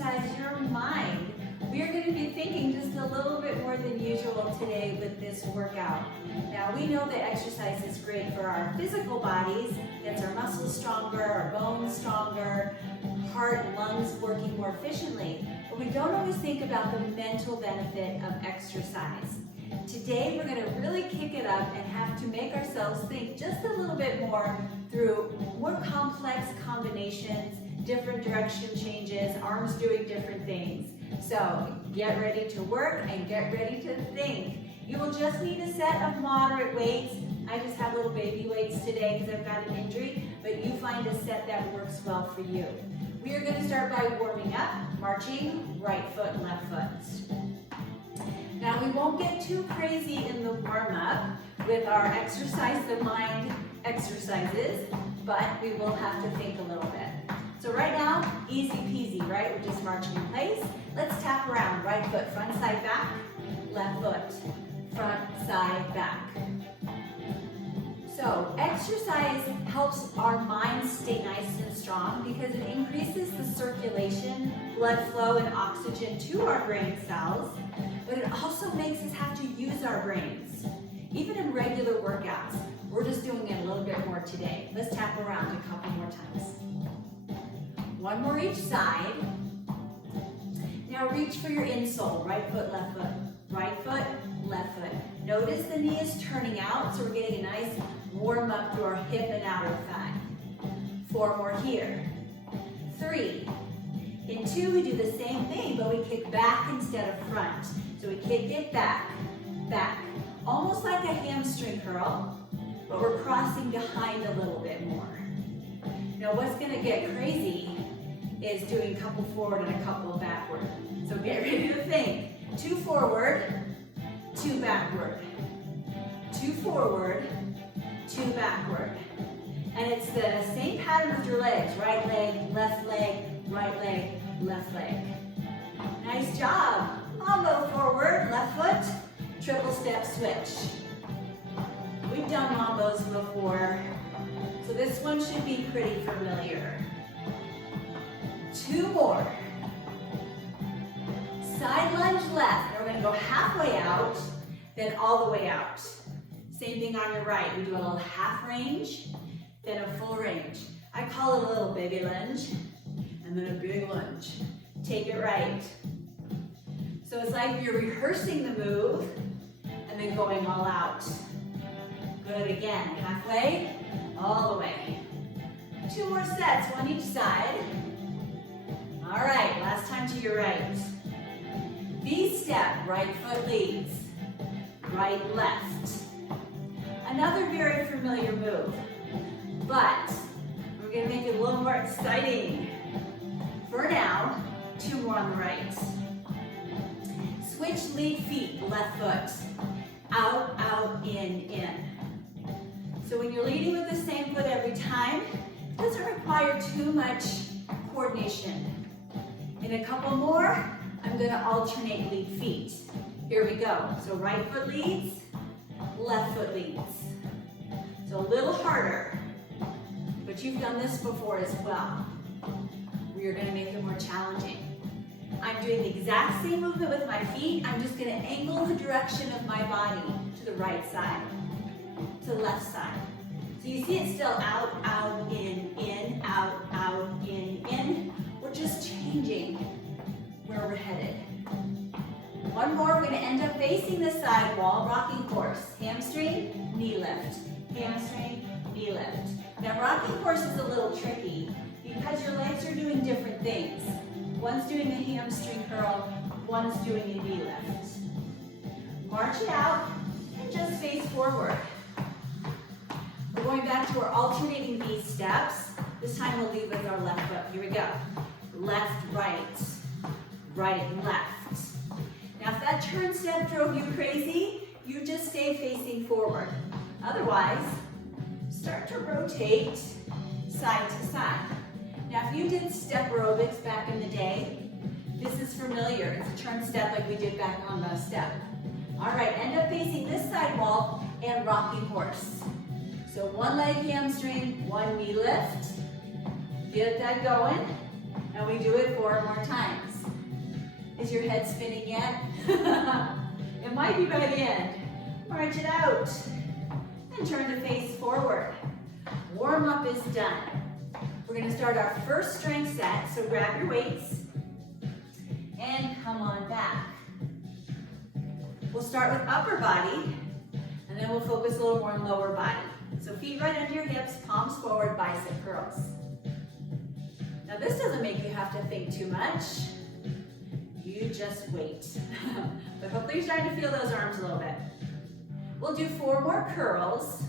exercise your mind. We are going to be thinking just a little bit more than usual today with this workout. Now we know that exercise is great for our physical bodies, gets our muscles stronger, our bones stronger, heart and lungs working more efficiently, but we don't always think about the mental benefit of exercise. Today we're going to really kick it up and have to make ourselves think just a little bit more through more complex combinations, different direction changes, arms doing different things. So get ready to work and get ready to think. You will just need a set of moderate weights. I just have little baby weights today because I've got an injury, but you find a set that works well for you. We are going to start by warming up, marching, right foot, left foot. Now we won't get too crazy in the warm-up with our exercise the mind exercises, but we will have to think a little bit. So right now, easy peasy, right? We're just marching in place. Let's tap around. Right foot, front, side, back. Left foot, front, side, back. So exercise helps our minds stay nice and strong because it increases the circulation, blood flow, and oxygen to our brain cells, but it also makes us have to use our brains. Even in regular workouts, we're just doing it a little bit more today. Let's tap around a couple more times. One more each side. Now reach for your insole, right foot, left foot, right foot, left foot. Notice the knee is turning out, so we're getting a nice warm up through our hip and outer thigh. 4 more here. 3. In 2, we do the same thing, but we kick back instead of front. So we kick it back, back. Almost like a hamstring curl, but we're crossing behind a little bit more. Now what's gonna get crazy is doing a couple forward and a couple backward. So get ready to think. 2 forward, 2 backward. 2 forward, 2 backward. And it's the same pattern with your legs. Right leg, left leg, right leg, left leg. Nice job. Mambo forward, left foot, triple step switch. We've done mambos before, so this one should be pretty familiar. 2 more. Side lunge left. Now we're going to go halfway out, then all the way out. Same thing on your right. We do a little half range, then a full range. I call it a little baby lunge, and then a big lunge. Take it right. So it's like you're rehearsing the move, and then going all out. Good, again. Halfway, all the way. 2 more sets, one each side. All right, last time to your right. V-step, right foot leads, right, left. Another very familiar move, but we're gonna make it a little more exciting. For now, 2 more on the right. Switch lead feet, left foot. Out, out, in. So when you're leading with the same foot every time, it doesn't require too much coordination. In a couple more, I'm going to alternate lead feet. Here we go. So right foot leads, left foot leads. So a little harder, but you've done this before as well. We are going to make it more challenging. I'm doing the exact same movement with my feet. I'm just going to angle the direction of my body to the right side, to the left side. So you see it's still out, out, in, out, in. We're just changing where we're headed. One more, we're going to end up facing the side wall, rocking horse. Hamstring, knee lift. Hamstring, knee lift. Now rocking horse is a little tricky because your legs are doing different things. One's doing a hamstring curl, one's doing a knee lift. March it out and just face forward. We're going back to our alternating V steps. This time we'll lead with our left foot. Here we go. Left, right, right, left. Now if that turn step drove you crazy, you just stay facing forward. Otherwise, start to rotate side to side. Now if you did step aerobics back in the day, this is familiar. It's a turn step like we did back on the step. All right, end up facing this side wall and rocking horse. So one leg hamstring, one knee lift. Get that going. And we do it 4 more times. Is your head spinning yet? It might be by the end. March it out and turn to face forward. Warm up is done. We're going to start our first strength set, so grab your weights and come on back. We'll start with upper body, and then we'll focus a little more on lower body. So feet right under your hips, palms forward, bicep curls. Now this doesn't make you have to think too much. You just wait. But hopefully you're starting to feel those arms a little bit. We'll do 4 more curls.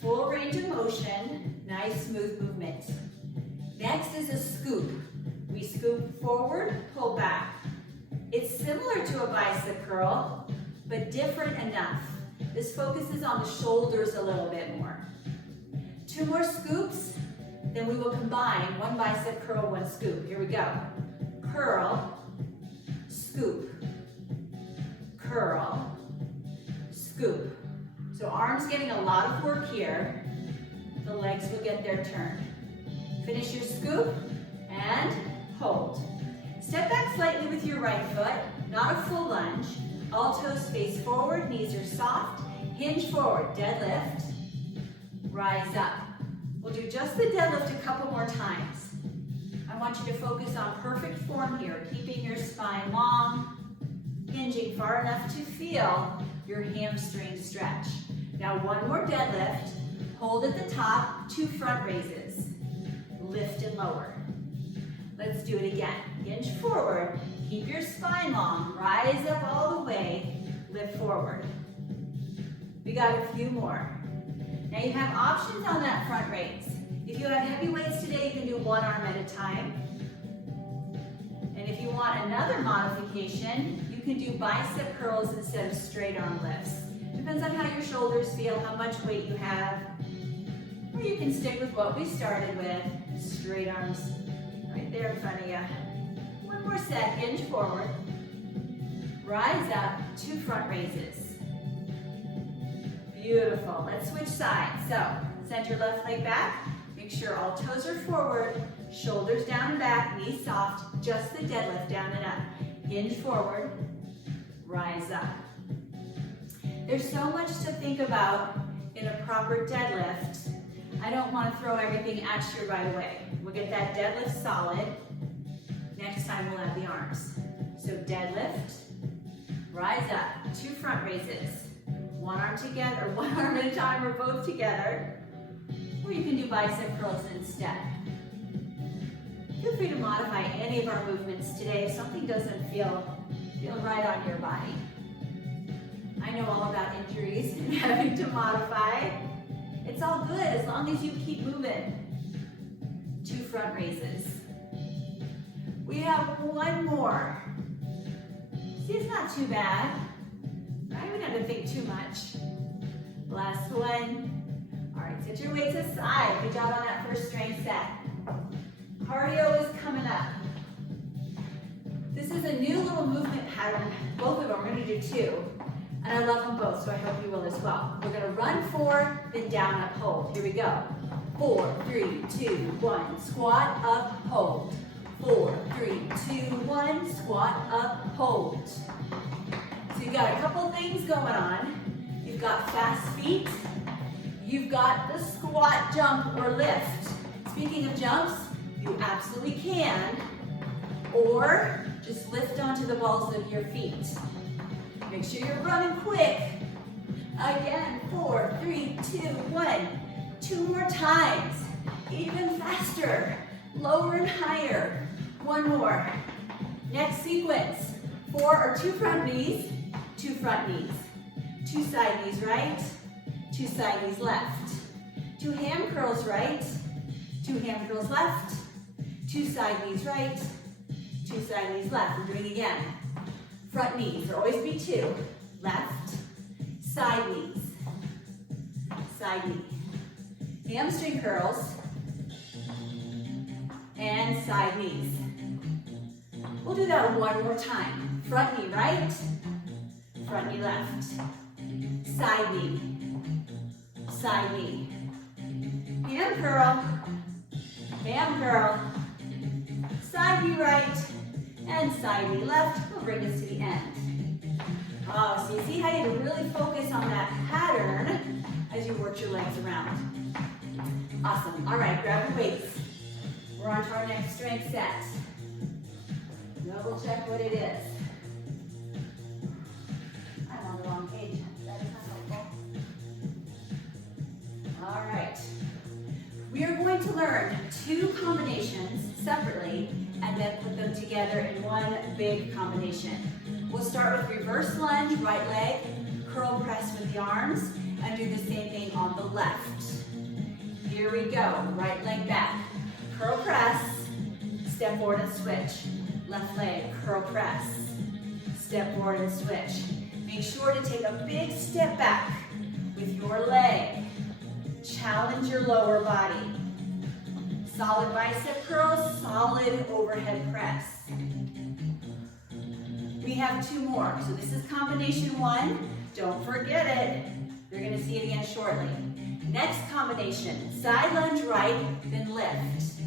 Full range of motion, nice smooth movement. Next is a scoop. We scoop forward, pull back. It's similar to a bicep curl, but different enough. This focuses on the shoulders a little bit more. 2 more scoops, then we will combine 1 bicep curl, 1 scoop. Here we go. Curl, scoop, curl, scoop. So arms getting a lot of work here. The legs will get their turn. Finish your scoop and hold. Step back slightly with your right foot, not a full lunge. All toes face forward, knees are soft. Hinge forward, deadlift, rise up. We'll do just the deadlift a couple more times. I want you to focus on perfect form here, keeping your spine long, hinging far enough to feel your hamstring stretch. Now 1 more deadlift, hold at the top, 2 front raises, lift and lower. Let's do it again. Hinge forward, keep your spine long, rise up all the way, lift forward. We got a few more. Now you have options on that front raise. If you have heavy weights today, you can do 1 arm at a time. And if you want another modification, you can do bicep curls instead of straight arm lifts. Depends on how your shoulders feel, how much weight you have. Or you can stick with what we started with, straight arms right there in front of you. 1 more set, hinge forward, rise up, 2 front raises. Beautiful, let's switch sides. So, send your left leg back, make sure all toes are forward, shoulders down and back, knees soft, just the deadlift down and up. Hinge forward, rise up. There's so much to think about in a proper deadlift. I don't want to throw everything at you right away. We'll get that deadlift solid. Next time we'll add the arms. So deadlift, rise up, 2 front raises. 1 arm together, 1 arm at a time or both together. Or you can do bicep curls instead. Feel free to modify any of our movements today if something doesn't feel right on your body. I know all about injuries and having to modify. It's all good as long as you keep moving. 2 front raises. We have 1 more. See, it's not too bad. Right? We don't have to think too much. Last one. All right, set your weights aside. Good job on that first strength set. Cardio is coming up. This is a new little movement pattern. Both of them, we're gonna do 2. And I love them both, so I hope you will as well. We're gonna run 4, then down, up, hold. Here we go. 4, 3, 2, 1. Squat, up, hold. 4, 3, 2, 1. Squat, up, hold. So you've got a couple things going on. You've got fast feet. You've got the squat, jump, or lift. Speaking of jumps, you absolutely can. Or just lift onto the balls of your feet. Make sure you're running quick. Again, 4, 3, 2, 1. 2 more times. Even faster. Lower and higher. 1 more. Next sequence. 4 or 2 front knees, 2 front knees. 2 side knees right, 2 side knees left. 2 ham curls right, 2 ham curls left. 2 side knees right, 2 side knees left. We're doing it again. Front knees, there always be 2. Left, side knees, side knee. Hamstring curls, and side knees. We'll do that 1 more time. Front knee right, front knee left. Side knee, side knee. Ham curl, side knee right, and side knee left will bring us to the end. Oh, so you see how you really focus on that pattern as you work your legs around. Awesome. All right, grab your weights. We're on to our next strength set. Double check what it is. I'm on the wrong page. That is not helpful. All right. We are going to learn 2 combinations separately and then put them together in one big combination. We'll start with reverse lunge, right leg, curl press with the arms, and do the same thing on the left. Here we go, right leg back, curl press, step forward and switch. Left leg, curl press, step forward and switch. Make sure to take a big step back with your leg. Challenge your lower body. Solid bicep curls, solid overhead press. We have 2 more. So this is combination 1. Don't forget it. You're going to see it again shortly. Next combination, side lunge right, then lift.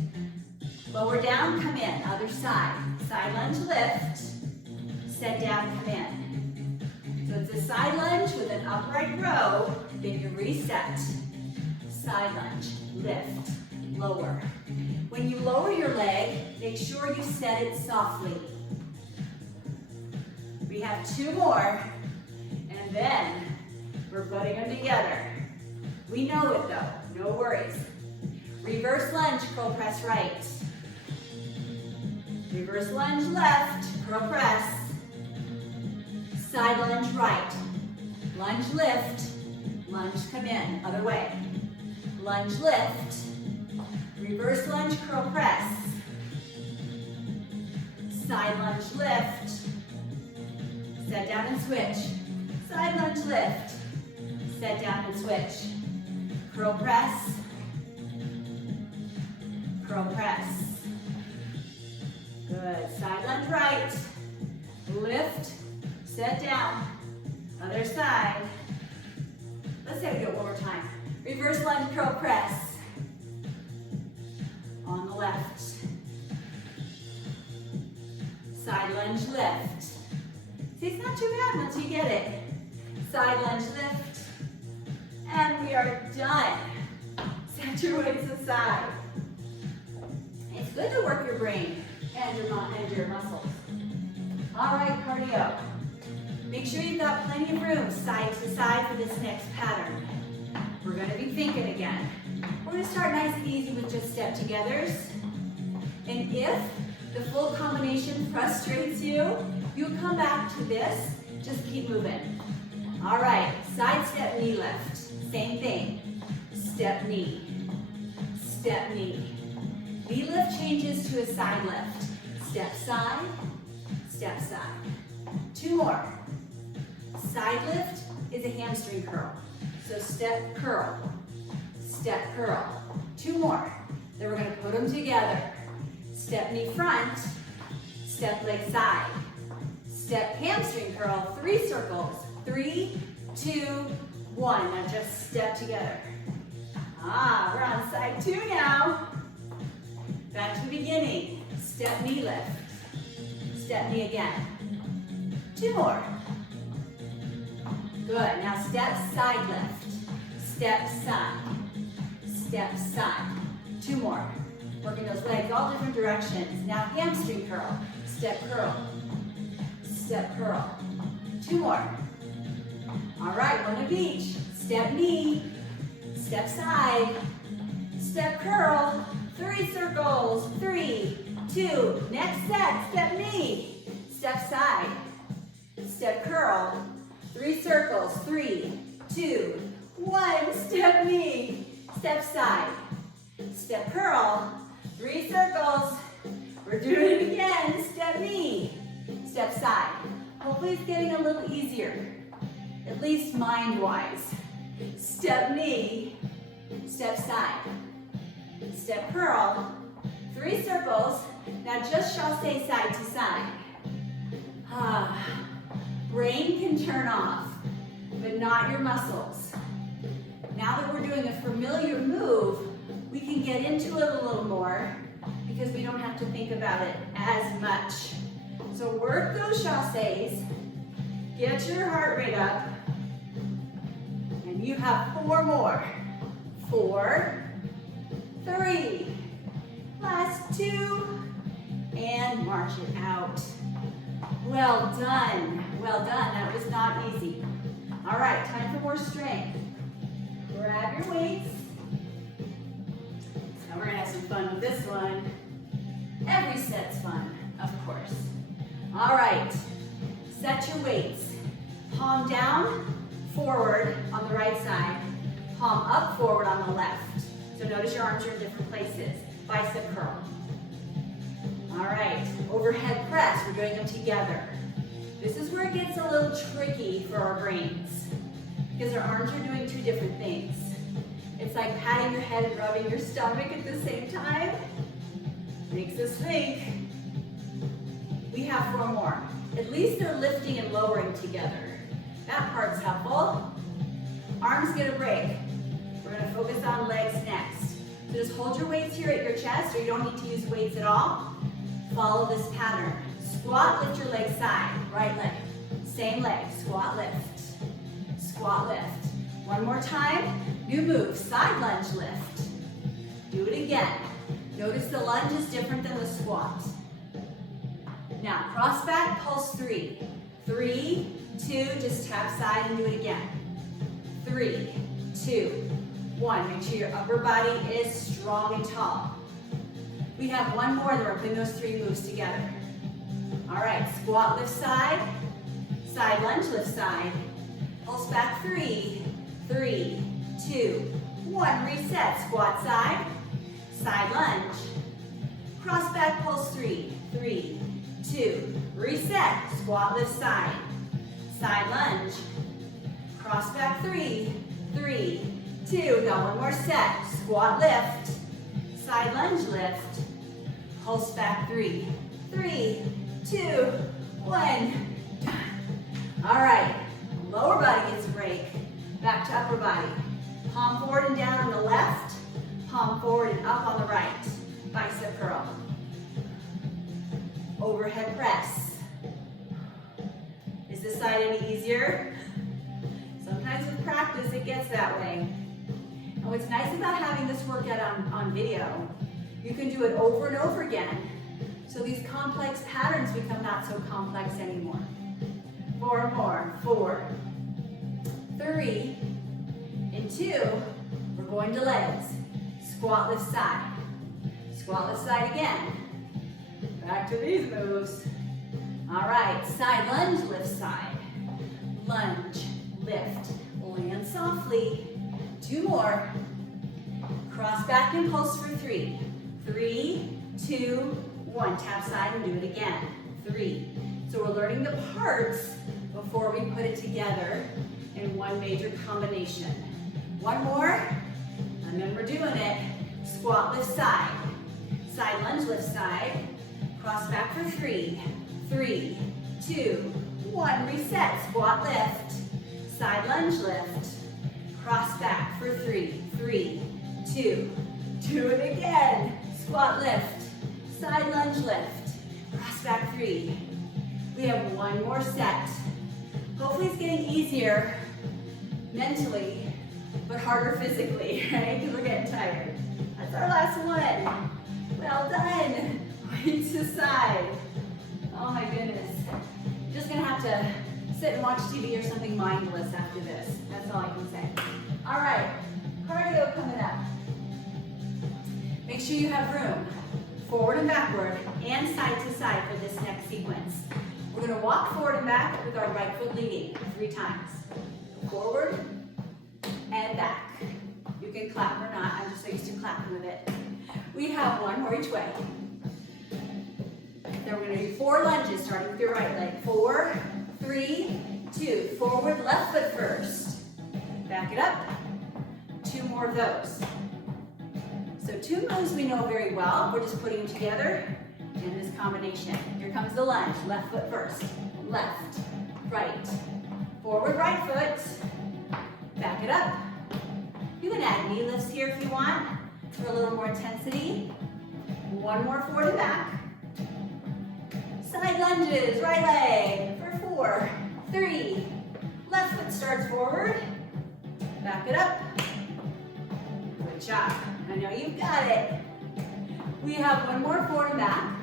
Lower down, come in, other side. Side lunge, lift. Set down, come in. So it's a side lunge with an upright row, then you reset. Side lunge, lift, lower. When you lower your leg, make sure you set it softly. We have 2 more, and then we're putting them together. We know it though, no worries. Reverse lunge, curl press right. Reverse lunge left, curl press. Side lunge right. Lunge lift, lunge come in, other way. Lunge lift, reverse lunge curl press. Side lunge lift, set down and switch. Side lunge lift, set down and switch. Curl press, curl press. Good, side lunge right, lift, set down, other side. Let's say we do it one more time. Reverse lunge curl press, on the left. Side lunge lift. See, it's not too bad once you get it. Side lunge lift, and we are done. Set your weights aside. It's good to work your brain and your muscles. All right, cardio. Make sure you've got plenty of room side to side for this next pattern. We're gonna be thinking again. We're gonna start nice and easy with just step togethers. And if the full combination frustrates you, you'll come back to this. Just keep moving. All right, side step, knee lift. Same thing. Step, knee. Step, knee. Knee lift changes to a side lift. Step side, step side. 2 more. Side lift is a hamstring curl. So step, curl, step, curl. 2 more. Then we're gonna put them together. Step, knee front, step, leg side. Step, hamstring curl, 3 circles. 3, 2, 1. Now just step together. We're on side 2 now. Back to the beginning. Step, knee lift. Step, knee again. 2 more. Good. Now step, side lift. Step, side. Step, side. 2 more. Working those legs all different directions. Now hamstring curl. Step, curl. Step, curl. 2 more. All right, one of each. Step, knee. Step, side. Step, curl. 3 circles. 3, 2. Next set. Step, knee. Step, side. Step, curl. 3 circles. 3, 2, 1. Step, knee. Step, side. Step, curl. 3 circles. We're doing it again. Step, knee. Step, side. Hopefully it's getting a little easier, at least mind-wise. Step, knee. Step, side. Step, curl. 3 circles. Now just chassé side to side. Brain can turn off, but not your muscles. Now that we're doing a familiar move, we can get into it a little more because we don't have to think about it as much. So work those chassés. Get your heart rate up. And you have 4 more. 4, 3, last 2, and march it out. Well done. Well done. That was not easy. All right, time for more strength. Grab your weights. Now we're gonna have some fun with this one. Every set's fun, of course. All right, set your weights. Palm down, forward on the right side. Palm up, forward on the left. So notice your arms are in different places. Bicep curl. All right, overhead press, we're doing them together. This is where it gets a little tricky for our brains because our arms are doing 2 different things. It's like patting your head and rubbing your stomach at the same time. Makes us think. We have 4 more. At least they're lifting and lowering together. That part's helpful. Arms get a break. We're gonna focus on legs next. So just hold your weights here at your chest, or you don't need to use weights at all. Follow this pattern. Squat, lift your leg side, right leg. Same leg, squat, lift. Squat, lift. One more time, new move, side lunge lift. Do it again. Notice the lunge is different than the squat. Now, cross back, pulse 3. 3, 2, just tap side and do it again. 3, 2, 1. Make sure your upper body is strong and tall. We have 1 more, then we're putting those 3 moves together. All right, squat, lift side, side lunge, lift side. Pulse back 3, 3, 2, 1. Reset, squat side, side lunge. Cross back, pulse 3, 3, 2. Reset, squat, lift side, side lunge. Cross back 3, 3, 2. Now 1 more set, squat, lift, side lunge, lift. Pulse back 3, 3, 2, 1. All right, lower body gets a break. Back to upper body. Palm forward and down on the left. Palm forward and up on the right. Bicep curl. Overhead press. Is this side any easier? Sometimes with practice it gets that way. And what's nice about having this workout on video, you can do it over and over again. So these complex patterns become not so complex anymore. 4 more. 4, 3, and 2. We're going to legs. Squat, lift side. Squat, lift side again. Back to these moves. All right, side lunge, lift side. Lunge, lift, land softly. 2 more. Cross back and pulse for 3. 3, 2, 1. Tap side and do it again. 3. So we're learning the parts before we put it together in one major combination. 1 more, and then we're doing it. Squat, lift side. Side lunge, lift side. Cross back for 3. 3, 2, 1. Reset, squat, lift. Side lunge, lift. Cross back for 3. 3, 2. Do it again. Squat, lift. Side lunge, lift. Cross back 3. We have 1 more set. Hopefully it's getting easier mentally, but harder physically, right? Because we're getting tired. That's our last one. Well done. Weight to side. Oh my goodness. You're just gonna have to sit and watch TV or something mindless after this. That's all I can say. All right, cardio coming up. Make sure you have room, forward and backward, and side to side for this next sequence. We're gonna walk forward and back with our right foot leading 3 times. Forward and back. You can clap or not, I'm just so used to clapping with it. We have 1 more each way. Then we're gonna do 4 lunges, starting with your right leg. 4, 3, 2. Forward, left foot first. Back it up. 2 more of those. So 2 moves we know very well. We're just putting them together in this combination. Here comes the lunge. Left foot first. Left, right. Forward, right foot. Back it up. You can add knee lifts here if you want for a little more intensity. 1 more forward and back. Side lunges, right leg for 4, 3. Left foot starts forward. Back it up. Good job. I know you've got it. We have one more forward and back.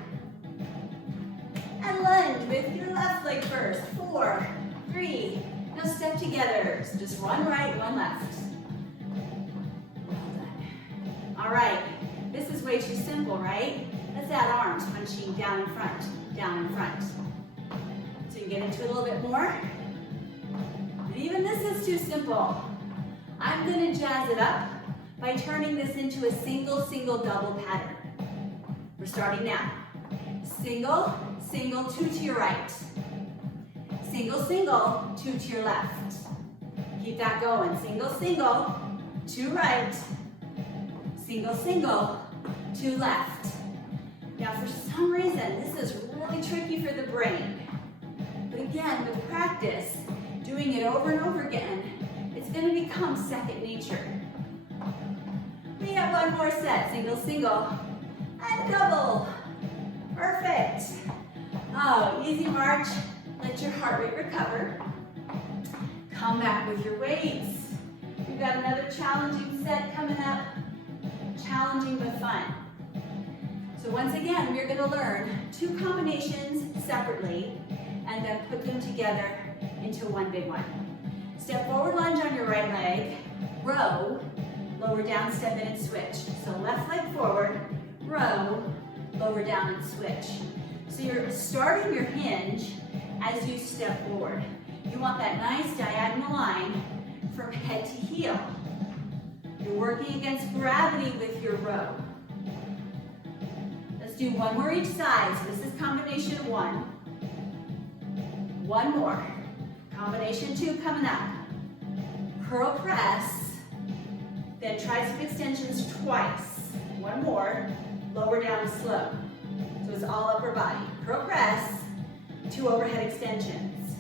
And lunge with your left leg first. 4, 3. Now step together. So just one right, one left. Well done. All right. This is way too simple, right? Let's add arms punching down and front, down and front. So you get into it a little bit more. And even this is too simple. I'm going to jazz it up by turning this into a single, single, double pattern. We're starting now. Single, single, 2 to your right. Single, single, 2 to your left. Keep that going. Single, single, 2 right. Single, single, 2 left. Now for some reason, this is really tricky for the brain. But again, with practice, doing it over and over again, it's going to become second nature. We have one more set. Single, single, and double. Perfect. Oh, easy march. Let your heart rate recover. Come back with your weights. We've got another challenging set coming up. Challenging but fun. So once again, we're going to learn 2 combinations separately and then put them together into one big one. Step forward lunge on your right leg, row, lower down, step in and switch. So left leg forward, row, lower down and switch. So you're starting your hinge as you step forward. You want that nice diagonal line from head to heel. You're working against gravity with your row. Let's do one more each side. So this is combination 1. One more. Combination 2 coming up. Curl press, then tricep extensions twice. One more, lower down slow. So it's all upper body. Curl press, 2 overhead extensions.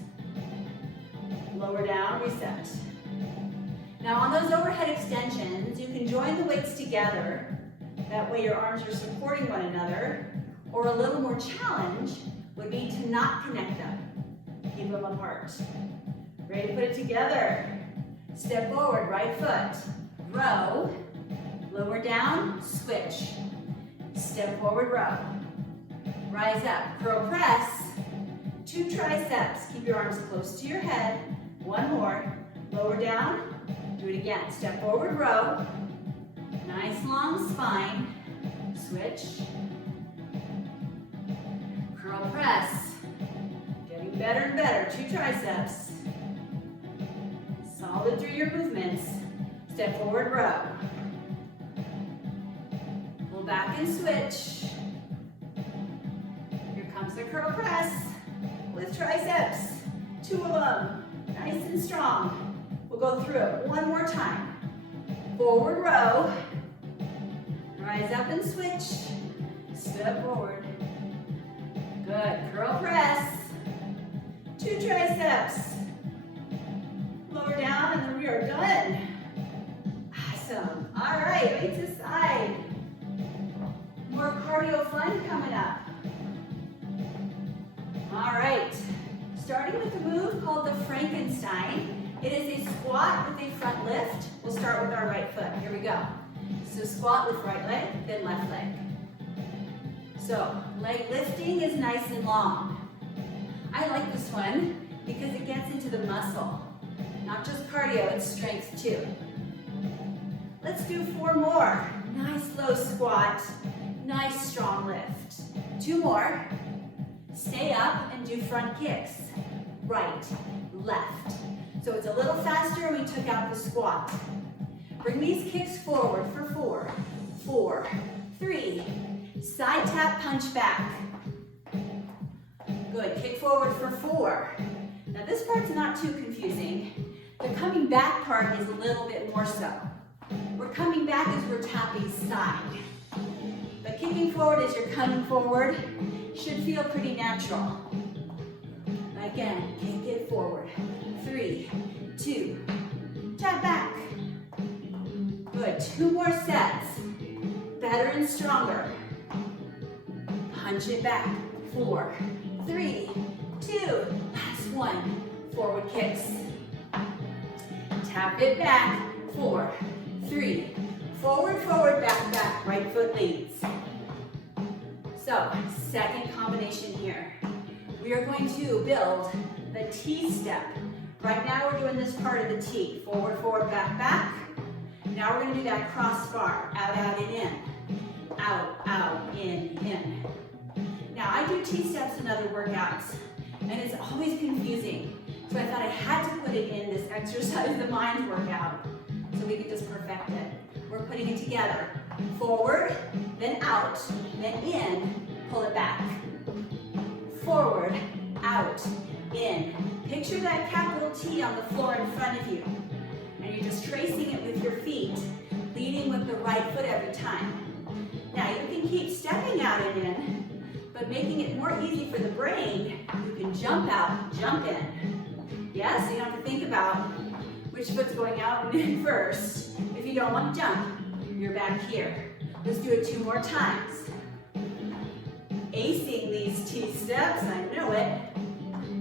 Lower down, reset. Now on those overhead extensions, you can join the weights together. That way your arms are supporting one another. Or a little more challenge would be to not connect them. Keep them apart. Ready to put it together. Step forward, right foot. Row. Lower down, switch. Step forward, row. Rise up, curl press. 2 triceps. Keep your arms close to your head. One more. Lower down. Do it again. Step forward, row. Nice long spine. Switch. Curl press. Getting better and better. 2 triceps. Solid through your movements. Step forward, row. Pull back and switch. Here comes the curl press with triceps. 2 of them. Nice and strong. We'll go through it one more time. Forward row. Rise up and switch. Step forward. Good. Curl press. 2 triceps. Lower down and then we are done. Awesome. All right, weights aside. More cardio fun coming up. All right. Starting with a move called the Frankenstein. It is a squat with a front lift. We'll start with our right foot. Here we go. So squat with right leg, then left leg. So leg lifting is nice and long. I like this one because it gets into the muscle. Not just cardio, it's strength too. Let's do 4 more. Nice low squat, nice strong lift. 2 more. Stay up and do front kicks. Right, left. So it's a little faster and we took out the squat. Bring these kicks forward for 4, 4, 3. Side tap, punch back. Good, kick forward for 4. Now this part's not too confusing. The coming back part is a little bit more so. We're coming back as we're tapping side. But kicking forward as you're coming forward should feel pretty natural. Again, kick it forward. 3, 2, tap back. Good, 2 more sets. Better and stronger. Punch it back. 4, 3, 2, last one. Forward kicks. Tap it back. 4, 3, forward, forward, back, back. Right foot leads. So, second combination here. We are going to build the T step. Right now we're doing this part of the T. Forward, forward, back, back. Now we're going to do that crossbar. Out, out, and in. Out, out, in. Now I do T-steps in other workouts, and it's always confusing. So I thought I had to put it in this exercise, the mind workout, so we could just perfect it. We're putting it together. Forward, then out, then in, pull it back. Forward, out, in. Picture that capital T on the floor in front of you. And you're just tracing it with your feet, leading with the right foot every time. Now you can keep stepping out and in, but making it more easy for the brain, you can jump out, jump in. Yes, so you don't have to think about which foot's going out and in first. If you don't want to jump, you're back here. Let's do it 2 more times. Acing these T-steps, I know it.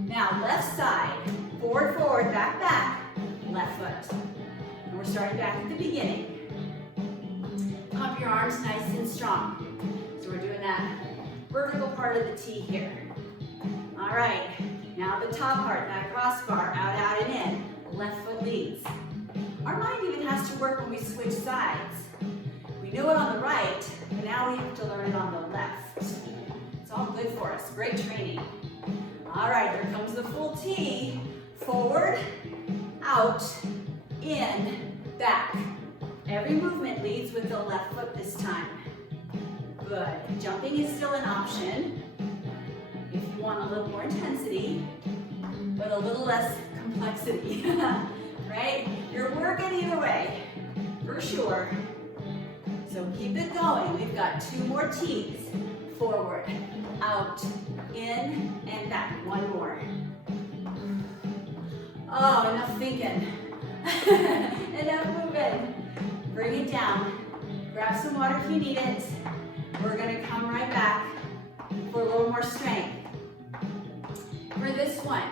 Now left side, forward, forward, back, back, left foot. And we're starting back at the beginning. Pump your arms nice and strong. So we're doing that vertical part of the T here. All right, now the top part, that crossbar, out, out, and in. Left foot leads. Our mind even has to work when we switch sides. We know it on the right, but now we have to learn it on the left. It's all good for us, great training. All right, here comes the full T. Forward, out, in, back. Every movement leads with the left foot this time. Good. Jumping is still an option if you want a little more intensity, but a little less complexity, right? You're working either way, for sure. So keep it going. We've got 2 more T's. Forward, out, in, and back. 1 more. Oh, enough thinking. Enough moving. Bring it down. Grab some water if you need it. We're going to come right back for a little more strength. For this one,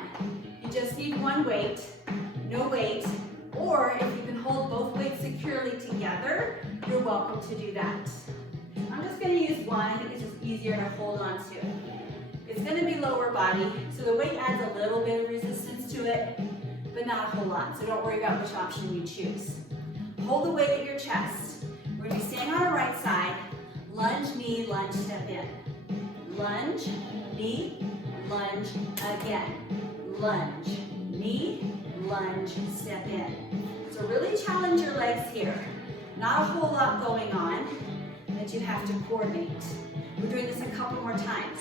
you just need 1 weight, no weight, or if you can hold both weights securely together, you're welcome to do that. I'm just going to use 1. I think it's just easier to hold on to. It's going to be lower body, so the weight adds a little bit of resistance to it, but not a whole lot, so don't worry about which option you choose. Hold the weight at your chest. We're going to be staying on our right side. Lunge, knee, lunge, step in. Lunge, knee, lunge, again. Lunge, knee, lunge, step in. So really challenge your legs here. Not a whole lot going on that you have to coordinate. We're doing this a couple more times.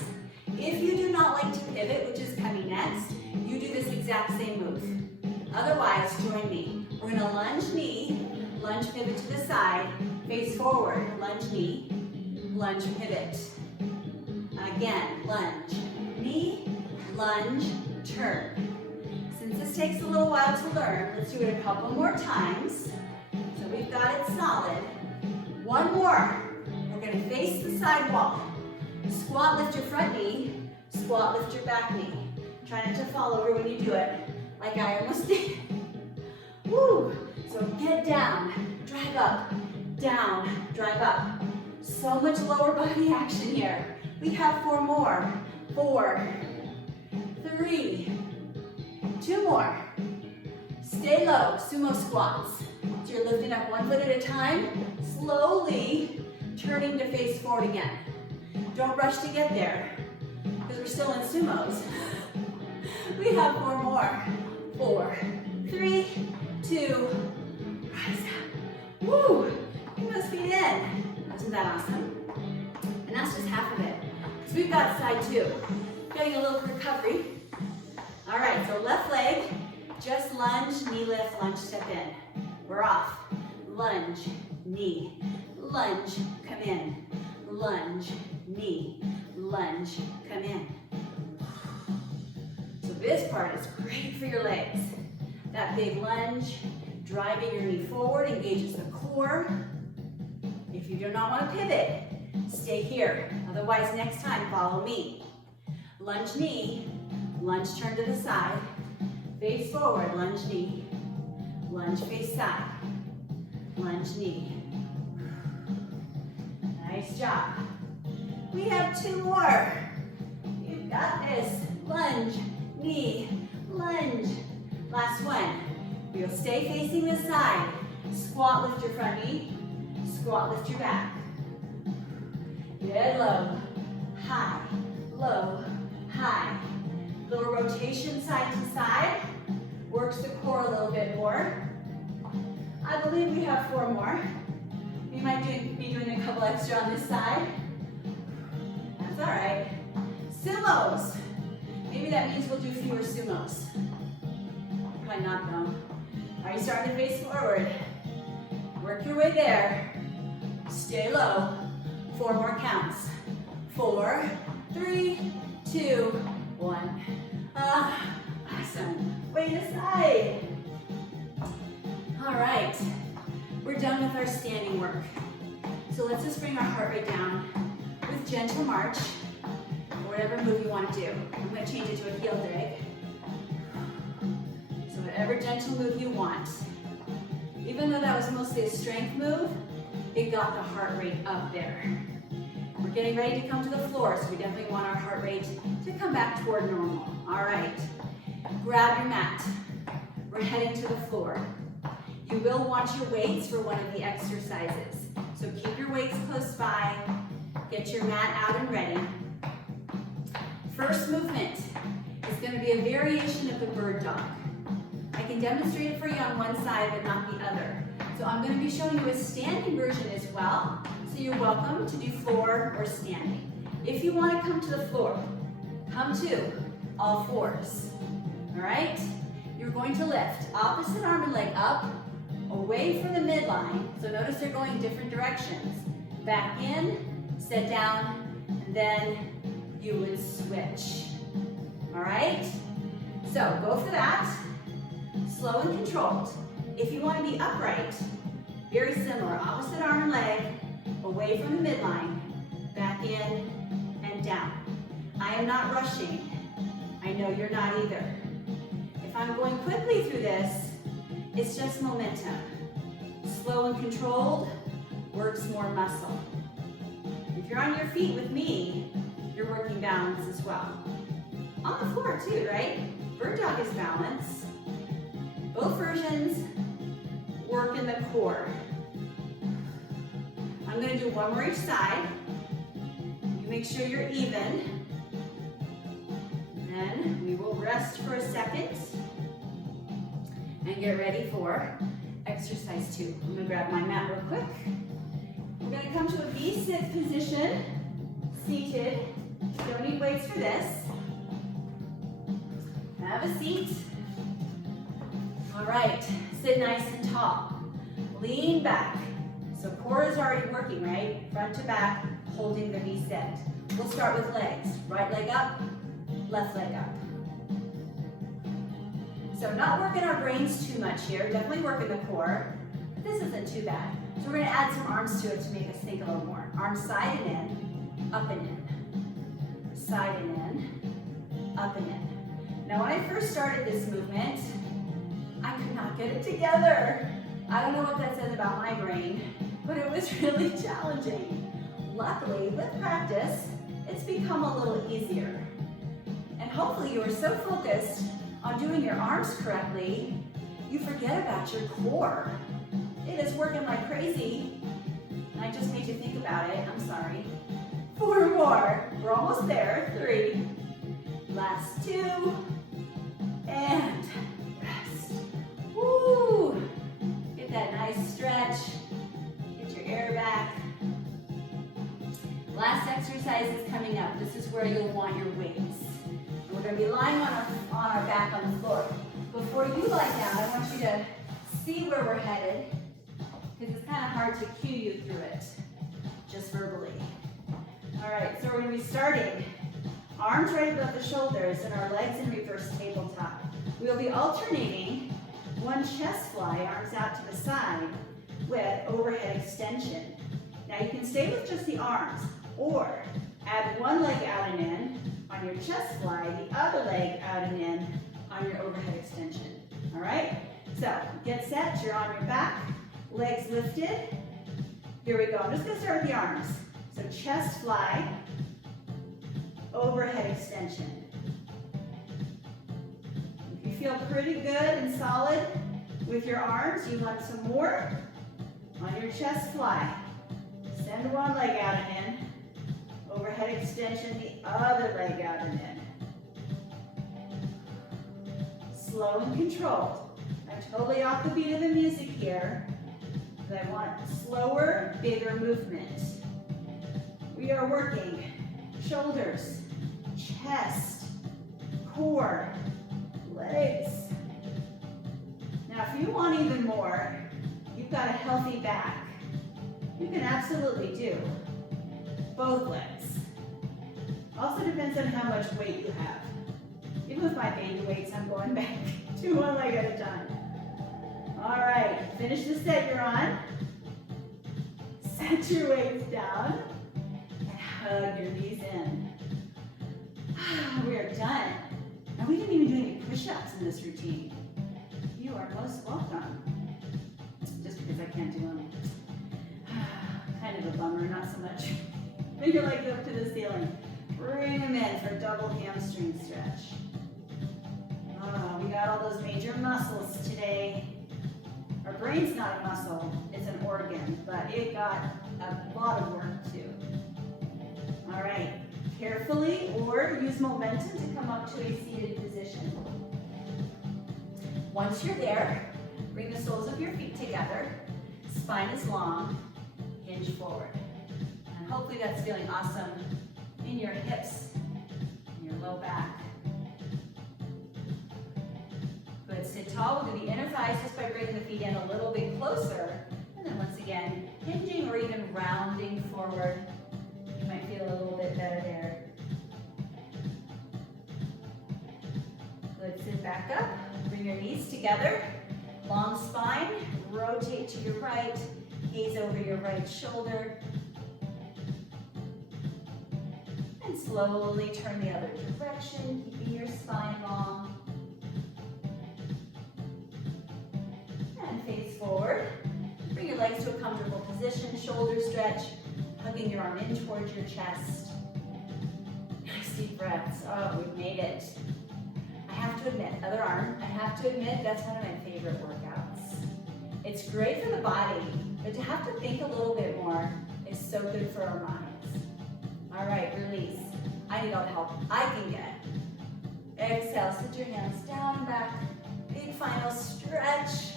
If you do not like to pivot, which is coming next, you do this exact same move. Otherwise, join me. We're going to lunge knee, lunge pivot to the side, face forward, lunge knee, lunge pivot. Again, lunge, knee, lunge, turn. Since this takes a little while to learn, let's do it a couple more times. So we've got it solid. 1 more. We're going to face the side wall. Squat, lift your front knee. Squat, lift your back knee. Try not to fall over when you do it, like I almost did. Woo! So get down, drive up, down, drive up. So much lower body action here. We have 4 more. 4, 3, 2 more. Stay low, sumo squats. So you're lifting up 1 foot at a time, slowly turning to face forward again. Don't rush to get there, because we're still in sumos. We have 4 more. 4, 3, 2, rise up. Woo! Bring those feet in. Isn't that awesome? And that's just half of it. So we've got side 2. Getting a little recovery. All right, so left leg, just lunge, knee lift, lunge, step in. We're off. Lunge, knee, lunge, come in. Lunge, knee, lunge, come in. So this part is great for your legs. That big lunge, driving your knee forward, engages the core. If you do not want to pivot, stay here. Otherwise, next time, follow me. lunge knee, lunge turn to the side, face forward, lunge knee, lunge face side, lunge knee. Nice job. We have 2 more. You've got this. Lunge, knee, lunge. Last one. You'll stay facing the side. Squat, lift your front knee. Squat, lift your back. Good, low, high, low, high. Little rotation side to side. Works the core a little bit more. I believe we have 4 more. We might be doing a couple extra on this side. That's all right. Sumos. Maybe that means we'll do fewer sumos. Probably not though. Are you starting to face forward? Work your way there. Stay low. 4 more counts. 4, 3, 2, 1. Awesome. Weight aside. All right. We're done with our standing work. So let's just bring our heart rate down with gentle march, or whatever move you want to do. I'm going to change it to a heel dig. So whatever gentle move you want. Even though that was mostly a strength move, it got the heart rate up there. We're getting ready to come to the floor, so we definitely want our heart rate to come back toward normal. All right. Grab your mat. We're heading to the floor. You will want your weights for one of the exercises. So keep your weights close by. Get your mat out and ready. First movement is going to be a variation of the bird dog. I can demonstrate it for you on one side, but not the other. So I'm going to be showing you a standing version as well. So you're welcome to do floor or standing. If you want to come to the floor, come to all fours. All right? You're going to lift opposite arm and leg up, away from the midline. So notice they're going different directions. Back in, sit down, and then you would switch. All right? So go for that. Slow and controlled. If you want to be upright, very similar. Opposite arm and leg, away from the midline, back in and down. I am not rushing. I know you're not either. If I'm going quickly through this, it's just momentum. Slow and controlled works more muscle. If you're on your feet with me, you're working balance as well. On the floor too, right? Bird dog is balance. Both versions work in the core. I'm going to do 1 more each side. You make sure you're even. Then we will rest for a second and get ready for exercise 2. I'm going to grab my mat real quick. We're going to come to a V-sit position, seated. Don't need weights for this. Have a seat. All right, sit nice and tall. Lean back. So core is already working, right? Front to back, holding the V-sit. We'll start with legs. Right leg up, left leg up. So not working our brains too much here, definitely working the core, but this isn't too bad. So we're gonna add some arms to it to make us think a little more. Arms side and in, up and in. Side and in, up and in. Now when I first started this movement, I could not get it together. I don't know what that says about my brain, but it was really challenging. Luckily, with practice, it's become a little easier. And hopefully you are so focused on doing your arms correctly, you forget about your core. It is working like crazy. And I just made you think about it, I'm sorry. 4 more, we're almost there, 3. Last 2, and rest. Woo! Get that nice stretch, get your air back. Last exercise is coming up. This is where you'll want your weights. We're going to be lying on our back on the floor. Before you lie down, I want you to see where we're headed, because it's kind of hard to cue you through it, just verbally. All right, so we're going to be starting. Arms right above the shoulders and our legs in reverse tabletop. We'll be alternating one chest fly, arms out to the side, with overhead extension. Now you can stay with just the arms, or Add one leg out and in on your chest fly, the other leg out and in on your overhead extension. All right? So get set, you're on your back, legs lifted. Here we go. I'm just gonna start with the arms. So chest fly, overhead extension. If you feel pretty good and solid with your arms, you want some more on your chest fly. Send one leg out and in. Overhead extension, the other leg out and in. Slow and controlled. I'm totally off the beat of the music here, but I want slower, bigger movement. We are working shoulders, chest, core, legs. Now, if you want even more, you've got a healthy back. You can absolutely do both legs. Also depends on how much weight you have. Even with my baby weights, I'm going back to one leg at a time. All right, finish the set you're on. Set your weights down and hug your knees in. We are done. And we didn't even do any push-ups in this routine. You are most welcome. Just because I can't do them. Kind of a bummer, not so much. Bring your legs up to the ceiling. Bring them in for a double hamstring stretch. Oh, we got all those major muscles today. Our brain's not a muscle, it's an organ, but it got a lot of work too. All right, carefully or use momentum to come up to a seated position. Once you're there, bring the soles of your feet together, spine is long, hinge forward. And hopefully that's feeling awesome in your hips, and your low back. Good, sit tall. We'll do the inner thighs just by bringing the feet in a little bit closer. And then once again, hinging or even rounding forward. You might feel a little bit better there. Good, sit back up. Bring your knees together. Long spine, rotate to your right, gaze over your right shoulder. And slowly turn the other direction, keeping your spine long. And face forward. Bring your legs to a comfortable position, shoulder stretch, hugging your arm in towards your chest. Nice deep breaths. Oh, we've made it. I have to admit, other arm, I have to admit that's one of my favorite workouts. It's great for the body, but to have to think a little bit more is so good for our minds. All right, release. I need all the help I can get. Exhale, sit your hands down and back. Big final stretch.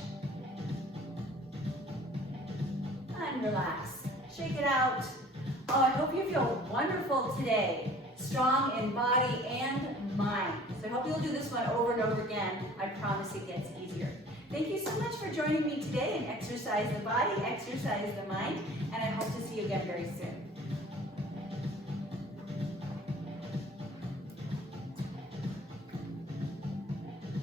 And relax. Shake it out. Oh, I hope you feel wonderful today. Strong in body and mind. So I hope you'll do this one over and over again. I promise it gets easier. Thank you so much for joining me today and exercise the body, exercise the mind, and I hope to see you again very soon.